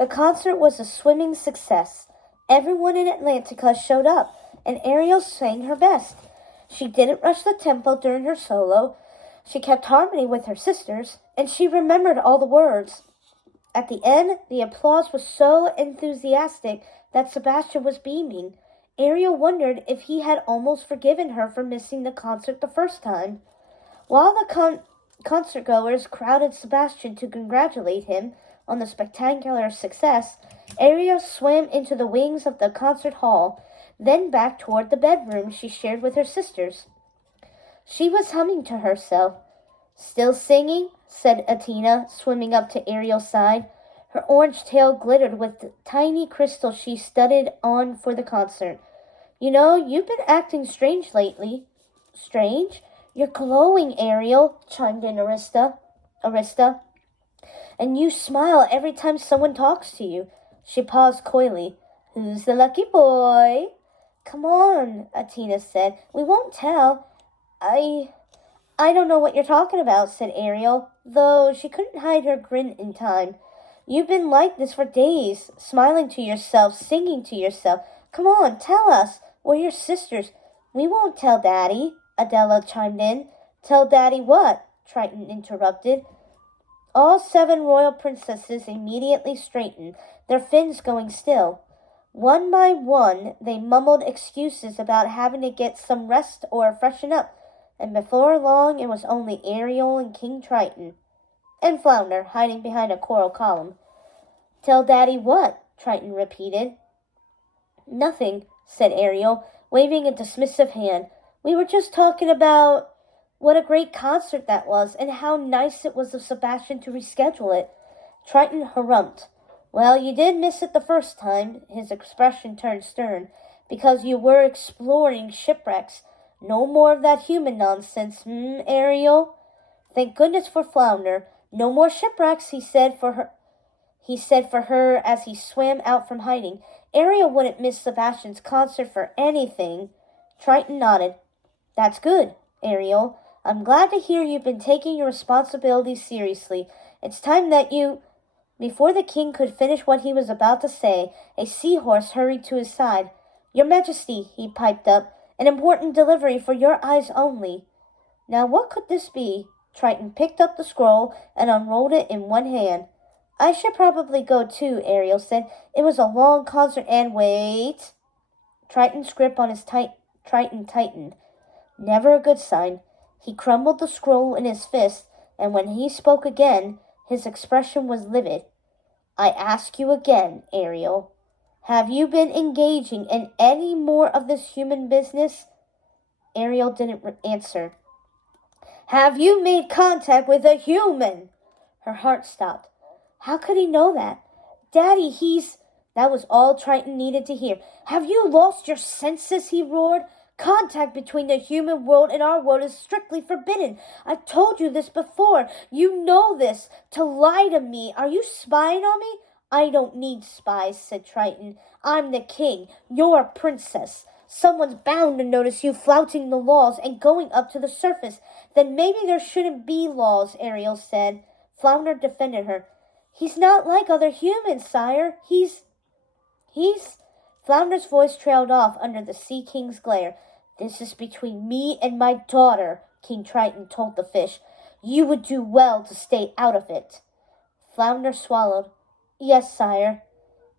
The concert was a swimming success. Everyone in Atlantica showed up, and Ariel sang her best. She didn't rush the tempo during her solo. She kept harmony with her sisters, and she remembered all the words. At the end, the applause was so enthusiastic that Sebastian was beaming. Ariel wondered if he had almost forgiven her for missing the concert the first time. While the concertgoers crowded Sebastian to congratulate him on the spectacular success, Ariel swam into the wings of the concert hall, then back toward the bedroom she shared with her sisters. She was humming to herself. "Still singing?" said Athena, swimming up to Ariel's side. Her orange tail glittered with the tiny crystals she studded on for the concert. "You know, you've been acting strange lately." "Strange? You're glowing, Ariel," chimed in Arista. "And you smile every time someone talks to you." She paused coyly. "Who's the lucky boy?" "Come on," Athena said. "We won't tell." I don't know what you're talking about," said Ariel, though she couldn't hide her grin in time. "You've been like this for days, smiling to yourself, singing to yourself. Come on, tell us. We're your sisters." "We won't tell Daddy," Adela chimed in. "Tell Daddy what?" Triton interrupted. All 7 royal princesses immediately straightened, their fins going still. One by one, they mumbled excuses about having to get some rest or freshen up, and before long it was only Ariel and King Triton, and Flounder hiding behind a coral column. "Tell Daddy what?" Triton repeated. "Nothing," said Ariel, waving a dismissive hand. "We were just talking about what a great concert that was, and how nice it was of Sebastian to reschedule it." Triton harumphed. "Well, you did miss it the first time," his expression turned stern, "because you were exploring shipwrecks. No more of that human nonsense, Ariel?" "Thank goodness for Flounder. No more shipwrecks," he said for her as he swam out from hiding. Ariel wouldn't miss Sebastian's concert for anything. Triton nodded. "That's good, Ariel. I'm glad to hear you've been taking your responsibilities seriously. It's time that you—" Before the king could finish what he was about to say, a seahorse hurried to his side. "Your Majesty," he piped up, "an important delivery for your eyes only." Now what could this be? Triton picked up the scroll and unrolled it in one hand. "I should probably go too," Ariel said. "It was a long concert and—" "Wait!" Triton's grip on his Triton tightened. Never a good sign. He crumbled the scroll in his fist, and when he spoke again, his expression was livid. "I ask you again, Ariel. Have you been engaging in any more of this human business?" Ariel didn't answer. "Have you made contact with a human?" Her heart stopped. How could he know that? "Daddy, he's—" That was all Triton needed to hear. "Have you lost your senses?" he roared. "Contact between the human world and our world is strictly forbidden. I've told you this before. You know this. To lie to me. Are you spying on me?" "I don't need spies," said Triton. "I'm the king. You're a princess. Someone's bound to notice you flouting the laws and going up to the surface." "Then maybe there shouldn't be laws," Ariel said. Flounder defended her. "He's not like other humans, sire. He's... Flounder's voice trailed off under the Sea King's glare. "This is between me and my daughter," King Triton told the fish. "You would do well to stay out of it." Flounder swallowed. "Yes, sire."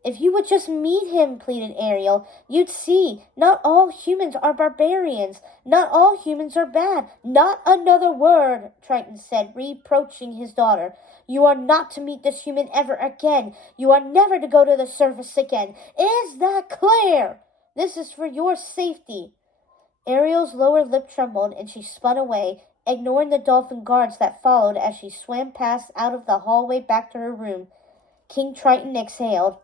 "If you would just meet him," pleaded Ariel, "you'd see. Not all humans are barbarians. Not all humans are bad." "Not another word," Triton said, reproaching his daughter. "You are not to meet this human ever again. You are never to go to the surface again. Is that clear? This is for your safety." Ariel's lower lip trembled, and she spun away, ignoring the dolphin guards that followed as she swam past out of the hallway back to her room. King Triton exhaled.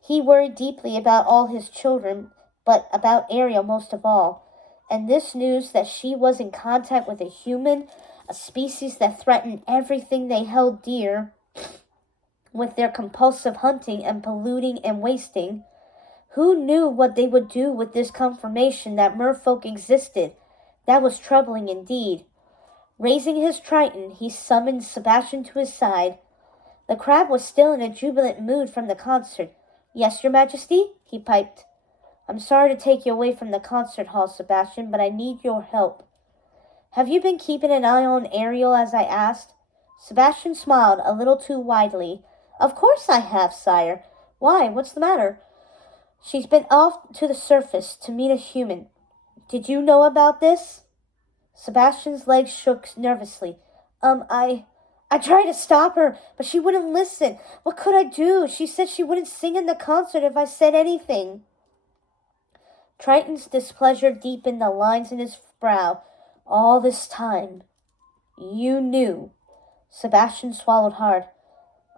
He worried deeply about all his children, but about Ariel most of all. And this news that she was in contact with a human, a species that threatened everything they held dear, with their compulsive hunting and polluting and wasting. Who knew what they would do with this confirmation that merfolk existed? That was troubling indeed. Raising his Triton, he summoned Sebastian to his side. The crab was still in a jubilant mood from the concert. Yes, Your Majesty, he piped. I'm sorry to take you away from the concert hall, Sebastian, but I need your help. Have you been keeping an eye on Ariel as I asked? Sebastian smiled a little too widely. Of course I have, sire. Why? What's the matter? She's been off to the surface to meet a human. Did you know about this? Sebastian's legs shook nervously. I tried to stop her, but she wouldn't listen. What could I do? She said she wouldn't sing in the concert if I said anything. Triton's displeasure deepened the lines in his brow. All this time, you knew. Sebastian swallowed hard.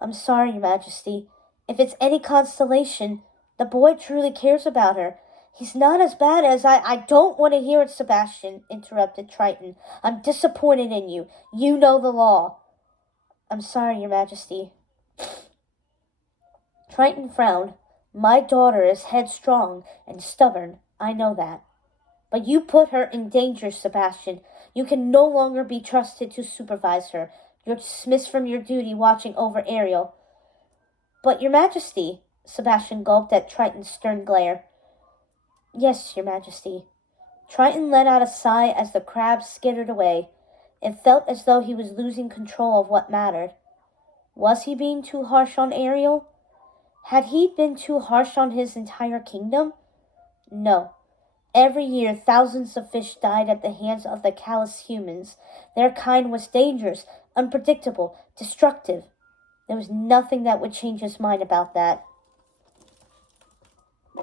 I'm sorry, Your Majesty. If it's any consolation, the boy truly cares about her. He's not as bad as I don't want to hear it, Sebastian, interrupted Triton. I'm disappointed in you. You know the law. I'm sorry, Your Majesty. Triton frowned. My daughter is headstrong and stubborn. I know that. But you put her in danger, Sebastian. You can no longer be trusted to supervise her. You're dismissed from your duty watching over Ariel. But, Your Majesty, Sebastian gulped at Triton's stern glare. Yes, Your Majesty. Triton let out a sigh as the crab skittered away. It felt as though he was losing control of what mattered. Was he being too harsh on Ariel? Had he been too harsh on his entire kingdom? No. Every year, thousands of fish died at the hands of the callous humans. Their kind was dangerous, unpredictable, destructive. There was nothing that would change his mind about that.